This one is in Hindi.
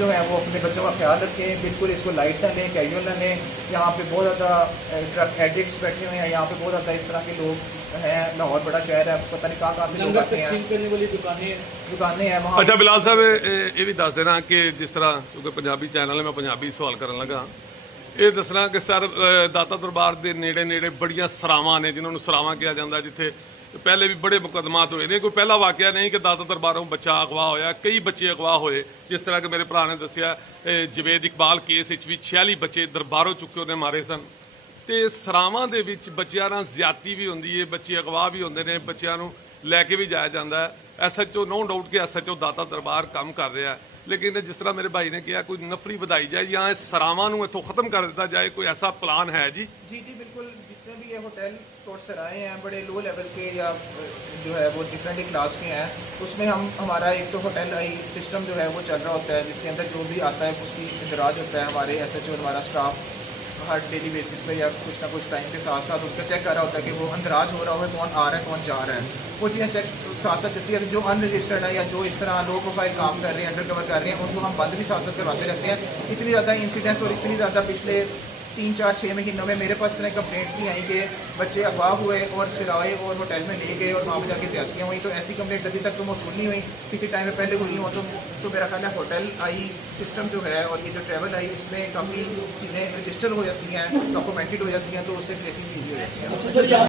जो हैं वो अपने बच्चों का ख्याल रखें, बिल्कुल इसको लाइट ना लें, कैजुअल ना लें। यहाँ पे बहुत ज़्यादा ड्रग एडिक्ट्स बैठे हुए हैं, यहाँ पे बहुत ज़्यादा इस तरह के लोग हैं। लाहौर बड़ा शहर है, पता नहीं कहाँ से लोग आते हैं, करने वाली दुकानें हैं वहाँ। अच्छा बिलाल साहब ये भी दस देना कि जिस तरह क्योंकि पंजाबी चैनल है मैं पंजाबी सवाल करन लगा, ये दसना कि सर दाता दरबार के नेड़े नेड़े बड़ियां सरावां ने जिन्होंने सरावां किया जाता, जिथे पहले भी बड़े मुकदमात हुए ने। कोई पहला वाकया नहीं कि दाता दरबारों बच्चा अगवा होया, कई बच्चे अगवा होए। जिस तरह के मेरे भरा ने दसिया जवेद इकबाल केस भी 46 बच्चे दरबारों चुके उन्हें मारे सन। तो सरावां दे विच बच्चियां नाल ज्यादती भी होंदी है, बच्चे अगवा भी होंदे ने, बच्चियां नूं लैके भी जाया जाता है। SHO नो डाउट कि SHO दाता दरबार काम कर रहा है, लेकिन जिस तरह मेरे भाई ने कहा कोई नफरी ਵਧਾਈ जाए या इस सरावां नूं इत्थों खत्म कर दिता जाए, कोई ऐसा प्लान है जी? जी बिल्कुल। जितने भी ये होटल कोर्ट सराय हैं बड़े लो लेवल के या जो है वो डिफरेंट क्लास के हैं, उसमें हमारा एक तो होटल आई सिस्टम जो है वो चल रहा होता है, जिसके अंदर जो भी आता है उसकी इंदराज होता है। हमारे SHO हमारा स्टाफ हर डेली बेसिस पे या कुछ ना कुछ टाइम के साथ साथ उनका चेक कर रहा होता है कि वो अंदराज हो रहा हो, कौन आ रहा है कौन जा रहा है। वो चीज़ें चेक साथ साथ चलती है। जो अनरजिस्टर्ड है या जो इस तरह लो प्रोफाइल काम कर रहे हैं, अंडर कवर कर रहे हैं, उनको हम बंद भी साथ साथ करवाते रहते हैं। इतनी ज़्यादा इंसिडेंट्स और इतनी ज़्यादा पिछले 3-4-6 महीनों में मेरे पास इतने कंप्लेंट्स भी आई कि बच्चे अगवा हुए और सिराए और होटल में ले गए और वहाँ पर जाके ज्यादतियाँ हुई। तो ऐसी कंप्लेंट्स अभी तक तो मौसूल नहीं हुई, किसी टाइम में पहले हुई हो। तो मेरा ख्याल है होटल आई सिस्टम जो है और ये जो ट्रैवल आई इसमें काफ़ी चीज़ें रजिस्टर हो जाती हैं, डॉक्यूमेंटेड हो जाती हैं, तो उससे ट्रेसिंग ईजी हो जाती है।